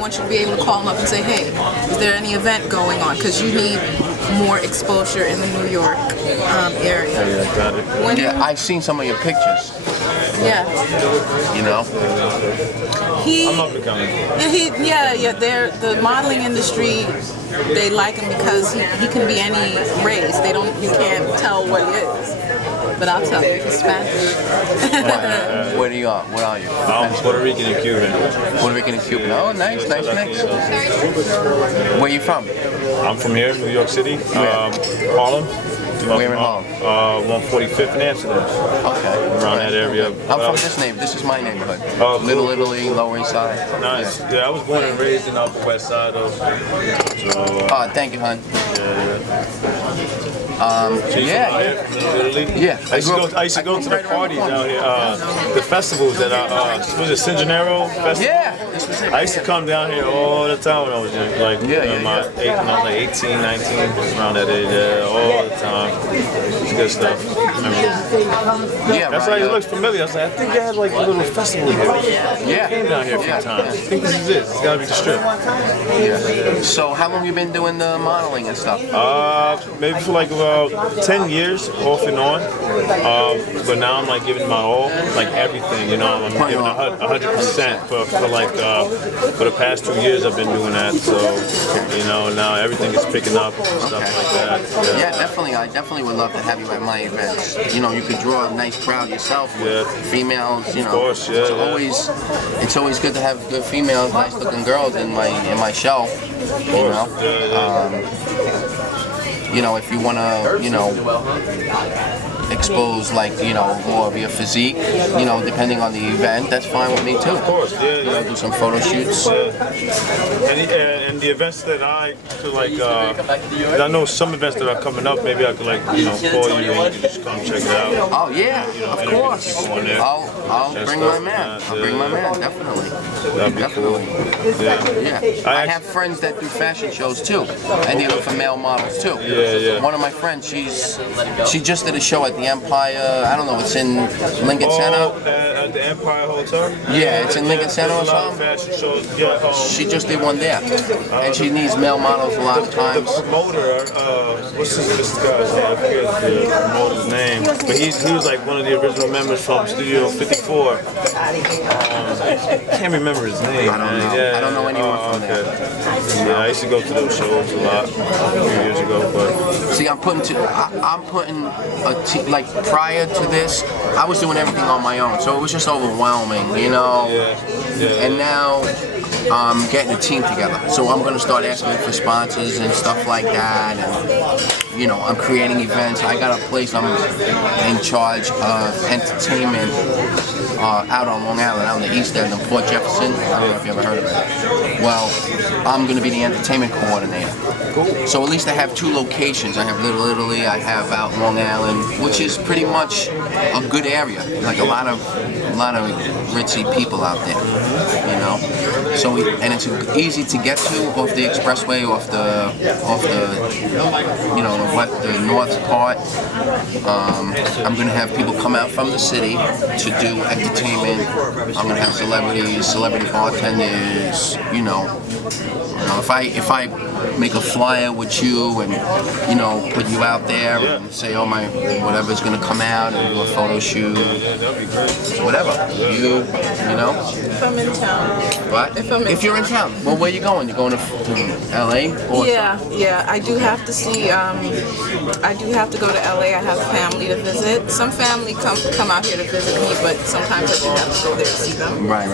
want you to be able to call them up and say, hey, is there any event going on? Because you need more exposure in the New York area. Yeah, got it. Yeah, I've seen some of your pictures. Yeah. You know? I'm up and coming. Yeah. They're the modeling industry. They like him because he can be any race. You can't tell what he is. But I'll tell you, he's Spanish. What are you? What are you? I'm Puerto Rican and Cuban. Puerto Rican and Cuban. Oh, nice mix. Where are you from? I'm from here, New York City, Harlem. Where in Harlem? 145th in Amsterdam. Okay. Around that area. I'm from this neighborhood. This is my neighborhood. Oh, cool. Little Italy, Lower East Side. Nice. Yeah, I was born and raised in the Upper West Side, though. So, Thank you, hon. So you from here, from Italy? Yeah. I used to go to the parties out here, the festivals that was it San Gennaro Festival? Yeah, this was it. I used to come down here all the time when I was young, like when I was like 18, 19, around that age, all the time. It's good stuff. Yeah, that's why it looks familiar. I was like, I think they had like a little festival here. Yeah. I came down here a few times. I think this is it. It's gotta be the strip. Yeah. So how long you been doing the modeling and stuff? Maybe for like about 10 years, off and on. But now I'm like giving my all, like everything. You know, I'm giving 100% for the past 2 years. I've been doing that. So you know, now everything is picking up and stuff like that. Yeah, definitely. I definitely would love to have you at my events. You know, you could draw a nice crowd yourself with females. You know, of course, it's always good to have good females, nice looking girls in my show. You know. You know, if you want to, you know, expose like, you know, more of your physique, you know, depending on the event, that's fine with me too. Of course, You know, do some photo shoots. And the events that I could like, I know some events that are coming up, maybe I could like, you know, call you and you can just come check it out. Oh yeah, you know, of course. I'll bring my man. I'll bring my man, definitely. That'd be definitely. Cool. Yeah. I have friends that do fashion shows too, and they look for male models too. Yeah. One of my friends, she just did a show at the Empire. I don't know. It's in Lincoln Center. At the Empire Hotel. Yeah, it's in Lincoln Center or something. Fashion shows. Yeah. She just did one there, and she needs male models a lot of times. The promoter, what's this guy's name? I forget the promoter's name, but he was like one of the original members from Studio 54. I can't remember his name. I don't know. Yeah. I don't know anyone from there. Yeah, I used to go to those shows a lot a few years ago, but see, I'm putting like prior to this, I was doing everything on my own, so it was just overwhelming, you know. And now I'm getting a team together, so I'm gonna start asking for sponsors and stuff like that, and you know, I'm creating events. I got a place I'm in charge of entertainment out on Long Island, out in the East End, in Port Jefferson. I don't know if you ever heard of it. Well, I'm going to be the entertainment coordinator. Cool. So at least I have 2 locations. I have Little Italy, I have out Long Island, which is pretty much a good area. Like a lot of ritzy people out there, you know. So and it's easy to get to off the expressway, off the you know, the north part. I'm going to have people come out from the city to do entertainment. I'm going to have celebrity bartenders, you know. If I make a flyer with you and, you know, put you out there and say, oh, my whatever's going to come out and do a photo shoot, whatever. You know. If I'm in town. What? If you're in town. Well, where you going? You're going to LA? Or yeah. I do have to see. I do have to go to LA. I have family to visit. Some family come out here to visit me, but sometimes I do have to go there to see them. Right.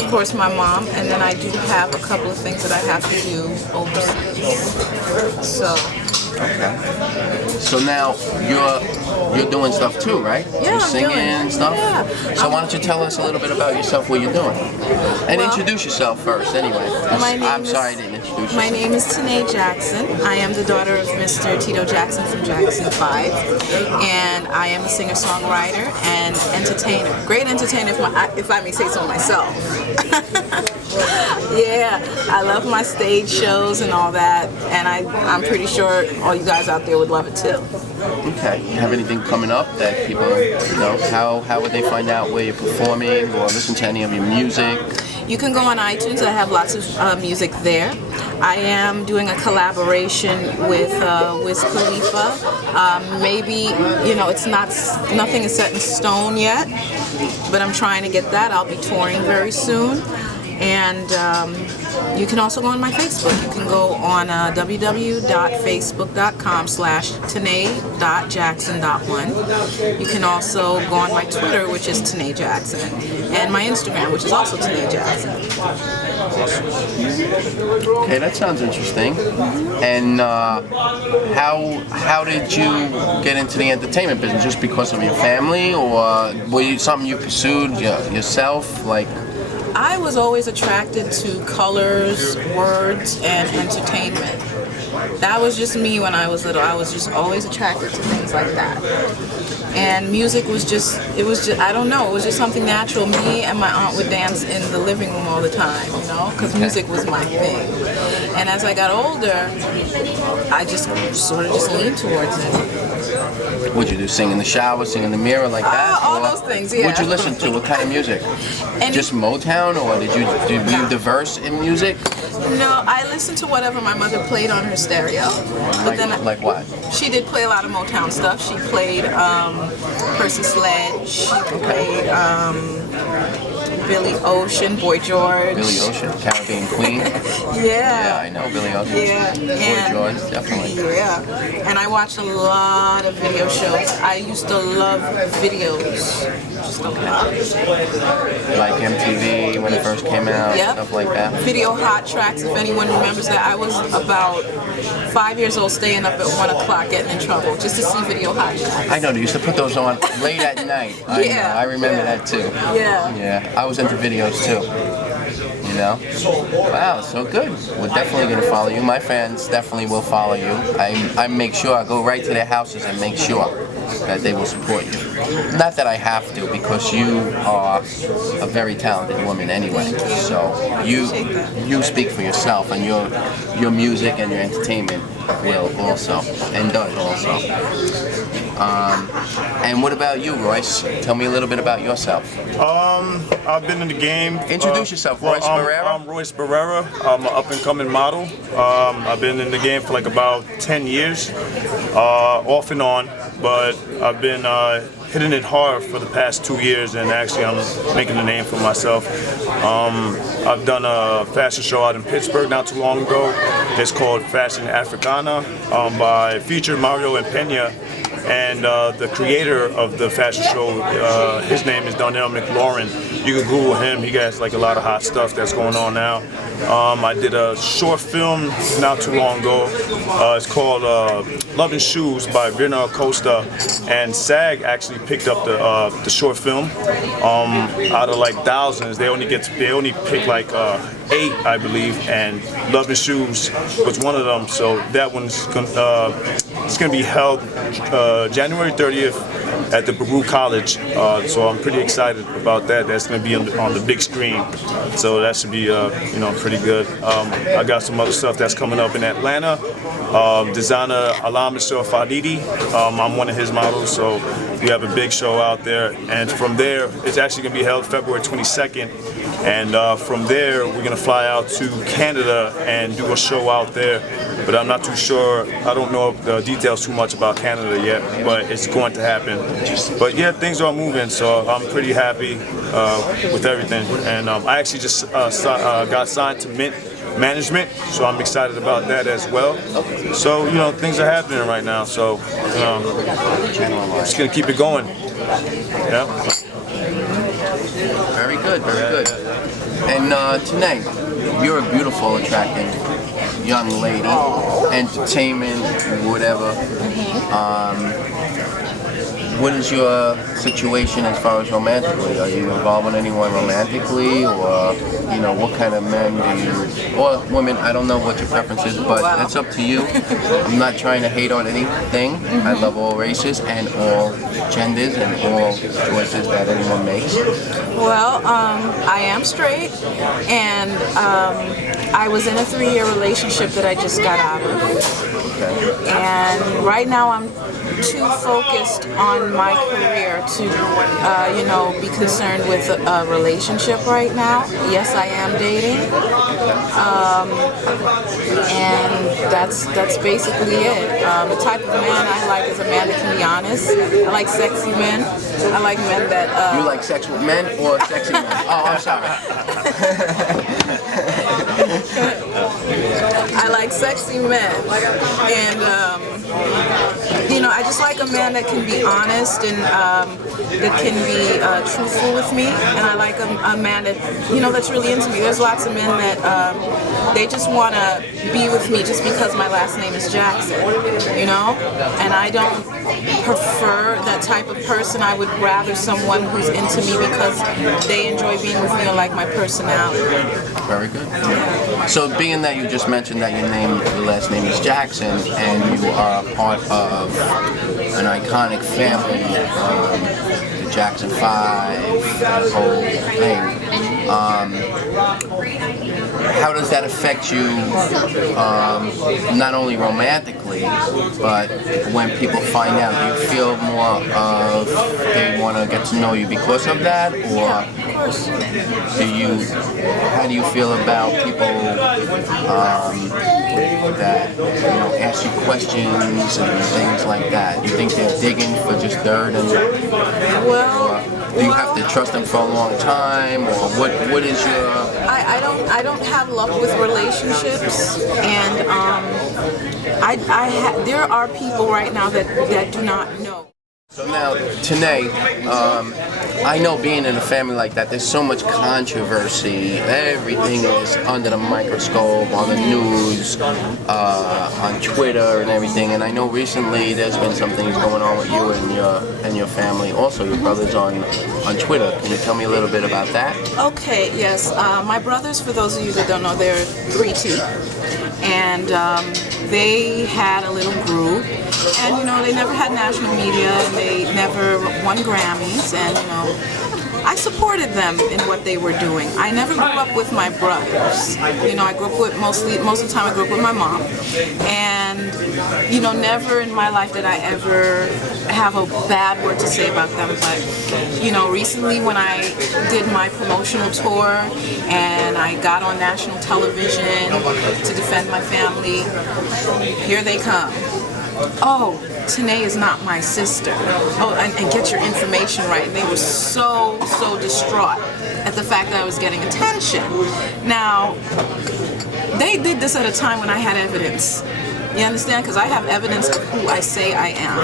Of course, my mom, and then I do have a couple of things that I have to do overseas. So. Okay. So now you're doing stuff too, right? Yeah, you're singing and stuff. Yeah. So why don't you tell us a little bit about yourself, what you're doing, and introduce yourself first. Anyway, I'm sorry I didn't introduce you. My name is Tanay Jackson. I am the daughter of Mr. Tito Jackson from Jackson 5, and I am a singer-songwriter and entertainer. Great entertainer, if I may say so myself. Yeah, I love my stage shows and all that, and I'm pretty sure all you guys out there would love it too. Okay. You have anything coming up that people, you know, how would they find out where you're performing or listen to any of your music? You can go on iTunes. I have lots of music there. I am doing a collaboration with Wiz Khalifa. Maybe, it's nothing is set in stone yet, but I'm trying to get that. I'll be touring very soon. And you can also go on my Facebook. You can go on www.facebook.com/Tanay.Jackson.1. You can also go on my Twitter, which is Tanay Jackson, and my Instagram, which is also Tanay Jackson. Okay, that sounds interesting. And how did you get into the entertainment business? Just because of your family, or were you something you pursued yourself? Like, I was always attracted to colors, words, and entertainment. That was just me when I was little. I was just always attracted to things like that. And music was just, I don't know, it was just something natural. Me and my aunt would dance in the living room all the time, because music was my thing. And as I got older, I just sort of just leaned towards it. What'd you do? Sing in the shower, sing in the mirror, like that? All those things, yeah. What'd you listen to? What kind of music? Just Motown, or were you diverse in music? No, I listened to whatever my mother played on her stereo. But Like what? She did play a lot of Motown stuff. She played Percy Sledge. She played Billy Ocean, Boy George. Billy Ocean, Caribbean Queen. Yeah. Yeah, I know Billy Ocean. Yeah. Boy George, definitely. Yeah. And I watched a lot of video shows. I used to love videos. Like MTV when it first came out, stuff like that. Video hot tracks, if anyone remembers that. I was about 5 years old staying up at 1 o'clock getting in trouble just to see video hot tracks. I know, they used to put those on late at night. I remember that too. Yeah. I was into videos too. Wow, so good. We're definitely going to follow you. My fans definitely will follow you. I make sure I go right to their houses and make sure that they will support you. Not that I have to, because you are a very talented woman anyway. So you speak for yourself, and your music and your entertainment will also, and does also. And what about you, Royce? Tell me a little bit about yourself. I've been in the game. Introduce yourself, Royce Barrera. I'm Royce Barrera. I'm an up-and-coming model. I've been in the game for like about 10 years, off and on, but I've been hitting it hard for the past 2 years, and actually I'm making a name for myself. I've done a fashion show out in Pittsburgh not too long ago. It's called Fashion Africana, featured Mario and Pena. And the creator of the fashion show, his name is Donnell McLaurin. You can Google him. He has like a lot of hot stuff that's going on now. I did a short film not too long ago. It's called Love and Shoes by Virna Acosta, and SAG actually picked up the short film. Out of like thousands, they only pick like 8, I believe, and Love and Shoes was one of them. So that one's it's going to be held January 30th at the Barrera College. So I'm pretty excited about that. That's going to be on the big screen. So that should be pretty good. I got some other stuff that's coming up in Atlanta. Designer Alamisha Fadidi. I'm one of his models, so we have a big show out there. And from there, it's actually going to be held February 22nd. And from there, we're going to fly out to Canada and do a show out there. But I'm not too sure. I don't know the details too much about Canada yet, but it's going to happen. But yeah, things are moving, so I'm pretty happy with everything. And I actually just got signed to Mint Management, so I'm excited about that as well. So things are happening right now. So just gonna keep it going. Yeah. Very good, very good. And tonight, you're a beautiful, attractive young lady, entertainment, whatever. What is your situation as far as romantically? Are you involved with anyone romantically, or what kind of men do you, or women? I don't know what your preference is, but that's up to you. I'm not trying to hate on anything. I love all races and all genders and all choices that anyone makes. Well, I am straight, and I was in a 3-year relationship that I just got out of. Okay. And right now I'm too focused on my career to, be concerned with a relationship right now. Yes, I am dating, and that's basically it. The type of man I like is a man that can be honest. I like sexy men. I like men that. You like sex with men or sexy men? Oh, I'm sorry. I like sexy men, and I just like a man that can be honest and that can be truthful with me, and I like a man that that's really into me. There's lots of men that they just want to be with me just because my last name is Jackson, and I don't prefer that type of person. I would rather someone who's into me because they enjoy being with me or like my personality. Very good. So being that you just mentioned that your last name is Jackson, and you are a part of an iconic family, the Jackson 5, that whole thing. How does that affect you, not only romantically, but when people find out? Do you feel more of they want to get to know you because of that, or how do you feel about people that ask you questions and things like that? Do you think they're digging for just dirt, and do you have to trust them for a long time, or what is your? I don't have luck with relationships, and there are people right now that do not know. So now, Tanay, I know being in a family like that, there's so much controversy. Everything is under the microscope, on the news, on Twitter and everything. And I know recently there's been some things going on with you and your family. Also, your brother's on Twitter. Can you tell me a little bit about that? Okay, yes. My brothers, for those of you that don't know, they're 3T. And they had a little group, and they never had national media, and they never won Grammys, and I supported them in what they were doing. I never grew up with my brothers. I grew up with most of the time I grew up with my mom, and never in my life did I ever have a bad word to say about them. But recently when I did my promotional tour and I got on national television to defend my family, here they come. Oh, Tanay is not my sister. Oh, and get your information right. They were so distraught at the fact that I was getting attention. Now, they did this at a time when I had evidence. You understand? Because I have evidence of who I say I am.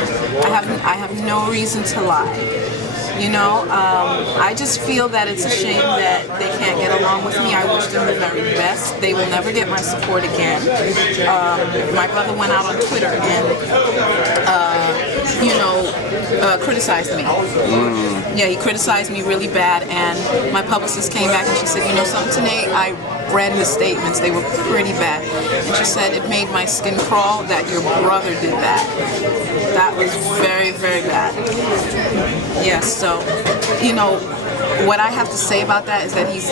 I have no reason to lie. I just feel that it's a shame that they can't get along with me. I wish them the very best. They will never get my support again. My brother went out on Twitter and, criticized me. Yeah, he criticized me really bad, and my publicist came back and she said, something, Tanay, I read his statements. They were pretty bad. And she said, it made my skin crawl that your brother did that. That was very, very bad. Yes, so, what I have to say about that is that he's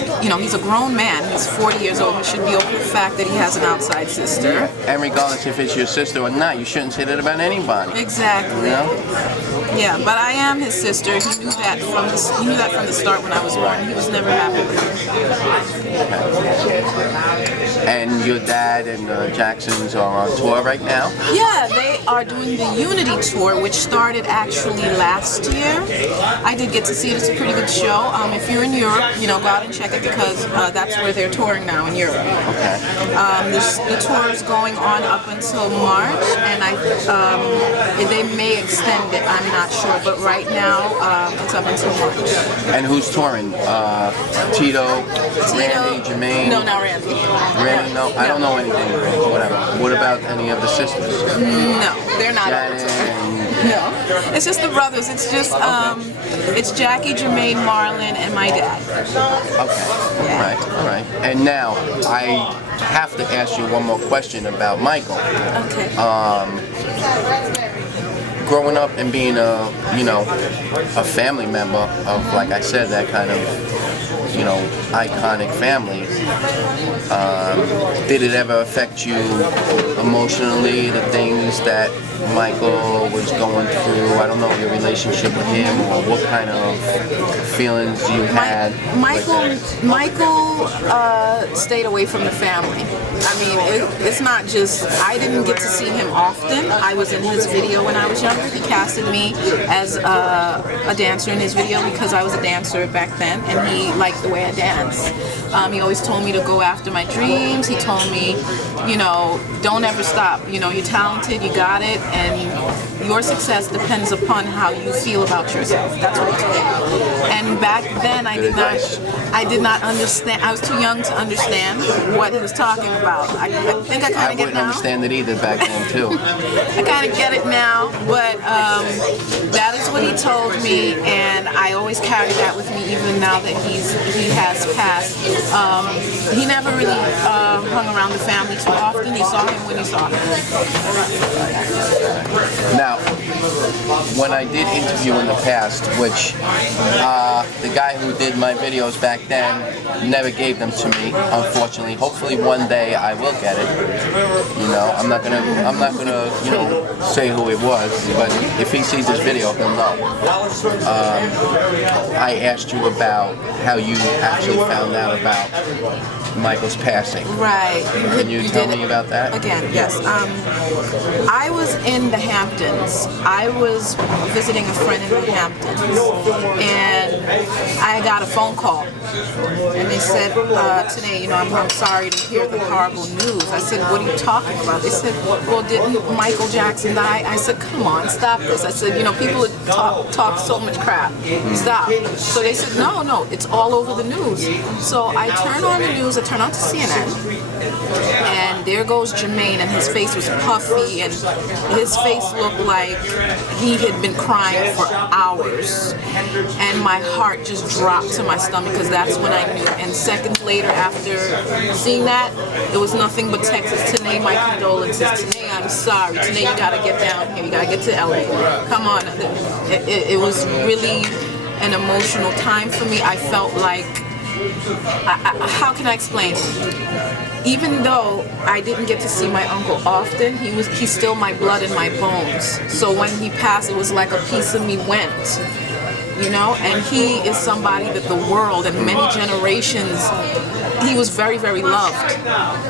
a grown man. He's 40 years old. He should be over the fact that he has an outside sister. And regardless if it's your sister or not, you shouldn't say that about anybody. Exactly. Yeah, but I am his sister. He knew that from the start when I was born. He was never happy with me. Okay. And your dad and Jacksons are on tour right now? Yeah, they are doing the Unity tour, which started actually last year. I did get to see it. It's a pretty good show. If you're in Europe, go out and check it because that's where they're touring now, in Europe. Okay. The tour is going on up until March, and they may extend it. I'm not sure, but right now it's up until March. And who's touring? Tito, Randy, Jermaine? No, not Randy. Randy? No, I don't know anything. Whatever. What about any of the sisters? No, they're not. Janet. No, it's just the brothers. It's just it's Jackie, Jermaine, Marlon, and my dad. Okay. Yeah. All right. And now I have to ask you one more question about Michael. Okay. Growing up and being a family member of, like I said, that kind of you know, iconic family. Did it ever affect you emotionally, the things that Michael was going through? I don't know, your relationship with him, or what kind of feelings you had? Michael stayed away from the family. I mean, it's not just, I didn't get to see him often. I was in his video when I was younger. He casted me as a dancer in his video because I was a dancer back then, and he liked the way I dance. He always told me to go after my dreams. He told me, you know, don't ever stop. You know, you're talented, you got it, and your success depends upon how you feel about yourself. That's what he told me. And back then, I did not understand. I was too young to understand what he was talking about. I think I kind of get it now. I wouldn't understand it either back then too. I kind of get it now, but that is what he told me, and I always carry that with me even now that he has passed. He never really hung around the family too often. You saw him when you saw him. Now, when I did interview in the past, which the guy who did my videos back then never gave them to me, unfortunately. Hopefully one day I will get it. You know, I'm not gonna, you know, say who it was, but if he sees this video, he'll know. I asked you about how you actually found out about Michael's passing. Right. Can you tell me about that? Again, yes. I was in the Hamptons. I was visiting a friend in the Hamptons, and I got a phone call, and they said, Tanay, you know, I'm sorry to hear the horrible news. I said, what are you talking about? They said, well, didn't Michael Jackson die? I said, come on, stop this. I said, you know, people talk so much crap. Stop. So they said, no, it's all over the news. So I turned on the news, I turned on to CNN, and there goes Jermaine, and his face was puffy, and his face looked like he had been crying for hours, and my heart just dropped to my stomach, because that's when I knew. And seconds later, after seeing that, it was nothing but texts. Tanay, my condolences. Tanay, I'm sorry. Tanay, you gotta get down here. You gotta get to LA. Come on. It was really an emotional time for me. I felt like, how can I explain? Even though I didn't get to see my uncle often, he's still my blood and my bones. So when he passed, it was like a piece of me went. You know, and he is somebody that the world and many generations, he was very, very loved.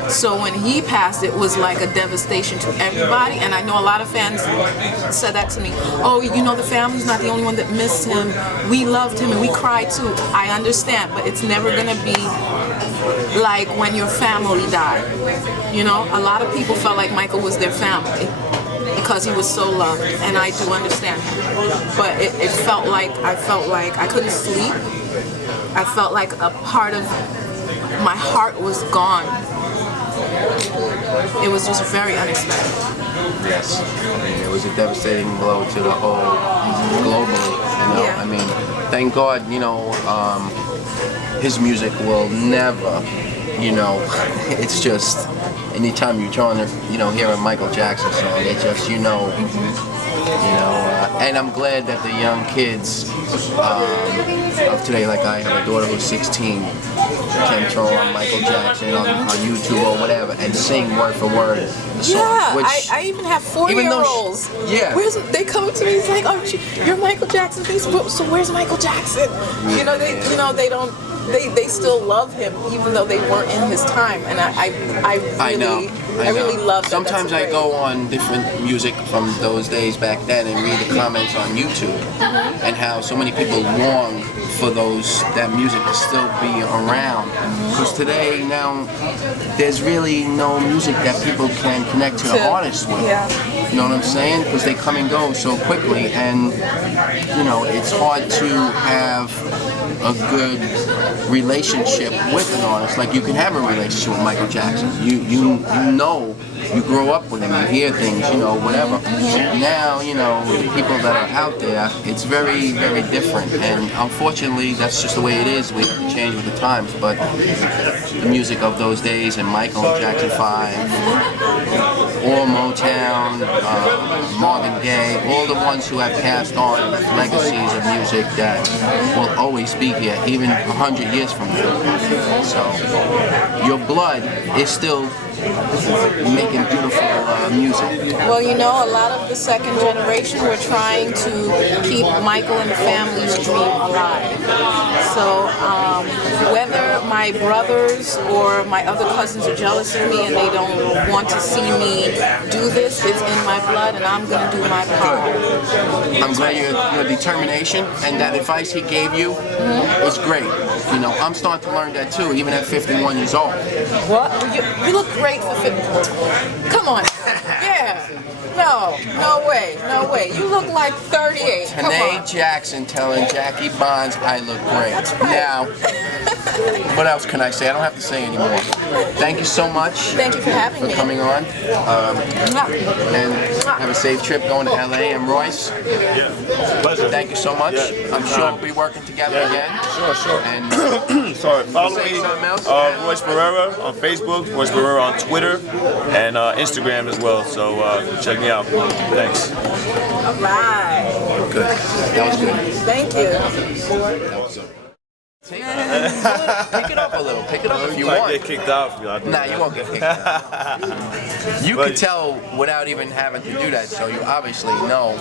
So when he passed, it was like a devastation to everybody. And I know a lot of fans said that to me. Oh, you know, the family's not the only one that missed him. We loved him and we cried too. I understand, but it's never gonna be like when your family died. You know, a lot of people felt like Michael was their family, because he was so loved, and I do understand him. But it felt like I couldn't sleep. I felt like a part of my heart was gone. It was just very unexpected. Yes, I mean, it was a devastating blow to the whole globally. You know, Yeah. I mean, thank God, you know, his music will never, you know, it's just. Anytime you're trying to, you know, hear a Michael Jackson song, it just, you know, and I'm glad that the young kids of today, like I have a daughter who's 16, can throw on Michael Jackson on YouTube or whatever and sing word for word the songs. Yeah, which, I even have 4-year-olds. Yeah. They come to me, it's like, oh, you're Michael Jackson. So where's Michael Jackson? You know, they don't. They still love him, even though they weren't in his time, and I really love that. Sometimes I go on different music from those days back then and read the comments on YouTube, and how so many people long for that music to still be around. Because today now, there's really no music that people can connect to the artists with. Yeah. You know what I'm saying? Because they come and go so quickly, and you know it's hard to have a good relationship with an artist. Like you can have a relationship with Michael Jackson. You know, you grow up with him, you hear things, you know, whatever. Now, you know, the people that are out there, it's very, very different. And unfortunately, that's just the way it is. We have to change with the times. But the music of those days, and Michael and Jackson 5, all Motown, Marvin Gaye, all the ones who have passed on and left legacies of music that will always be here, even 100 years from now. So your blood is still making beautiful music. Well, you know, a lot of the second generation were trying to keep Michael and the family's dream alive. So whether my brothers or my other cousins are jealous of me and they don't want to see me do this, it's in my blood and I'm going to do my part. I'm glad your determination and that advice he gave you was great. You know, I'm starting to learn that too, even at 51 years old. What? You look great for 50. Come on. Yeah. No way. No way. You look like 38. Tanay Jackson telling Jackie Bonds I look great. Now, what else can I say? I don't have to say anymore. Thank you so much. Thank you for having me. For coming on. And have a safe trip going to LA and Royce. Yeah, pleasure. Thank you so much. Yeah. I'm sure we'll be working together again. Sure. And sorry, follow me, Royce Barrera on Facebook, Royce Barrera on Twitter, and Instagram as well. So check me out. Thanks. All right. Good. That was good. Thank you. That was good. Pick it up a little. Pick it up if you want. Get kicked out. Nah, you won't get kicked out. You can tell without even having to do that, so you obviously know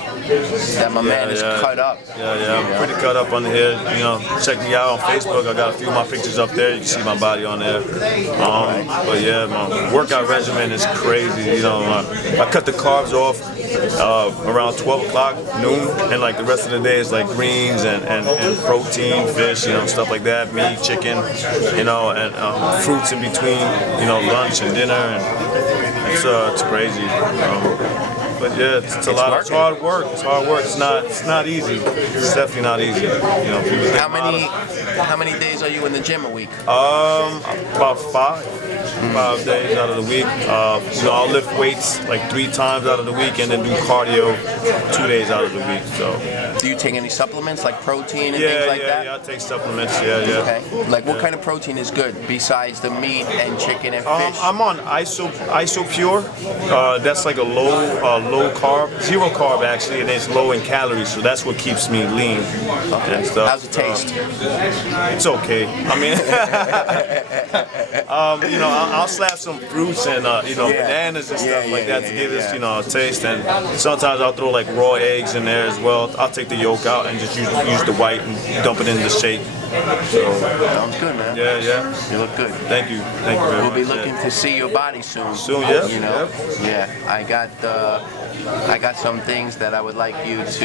that my man is cut up. Yeah, I'm pretty cut up on here. You know, check me out on Facebook. I got a few of my pictures up there. You can see my body on there. But yeah, my workout regimen is crazy. You know, I cut the carbs off around 12 o'clock, noon, and like the rest of the day is like greens and protein, fish, you know, stuff like that, meat, chicken, you know, and fruits in between, you know, lunch and dinner, and it's crazy. But yeah, it's a lot. It's hard work. It's hard work. It's not easy. It's definitely not easy. You know, people think How many days are you in the gym a week? About 5 days out of the week. You know, I'll lift weights like 3 times out of the week, and then do cardio 2 days out of the week. So. Do you take any supplements like protein and things like that? Yeah, I take supplements. Yeah. Okay. Like what kind of protein is good besides the meat and chicken and fish? I'm on Iso Pure. That's like a low carb, 0 carb actually, and it's low in calories. So that's what keeps me lean and stuff. How's it taste? It's okay. I mean, you know, I'll slap some fruits and you know, bananas and stuff like that to give it, you know, a taste. And sometimes I'll throw like raw eggs in there as well. I'll take the yolk out and just use the white and dump it in the shake. So, sounds good, man. Yeah. You look good. Thank you very much. We'll be looking to see your body soon. Yeah. You know. Yeah. I got some things that I would like you to,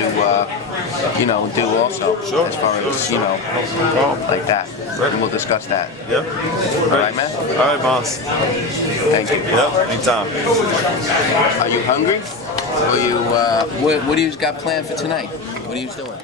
you know, do also. Sure. As far as you know, like that. And we'll discuss that. Yeah. All right, man. All right, boss. Thank you. Yep. Anytime. Are you hungry? Or you? What do you got planned for tonight? What are you doing?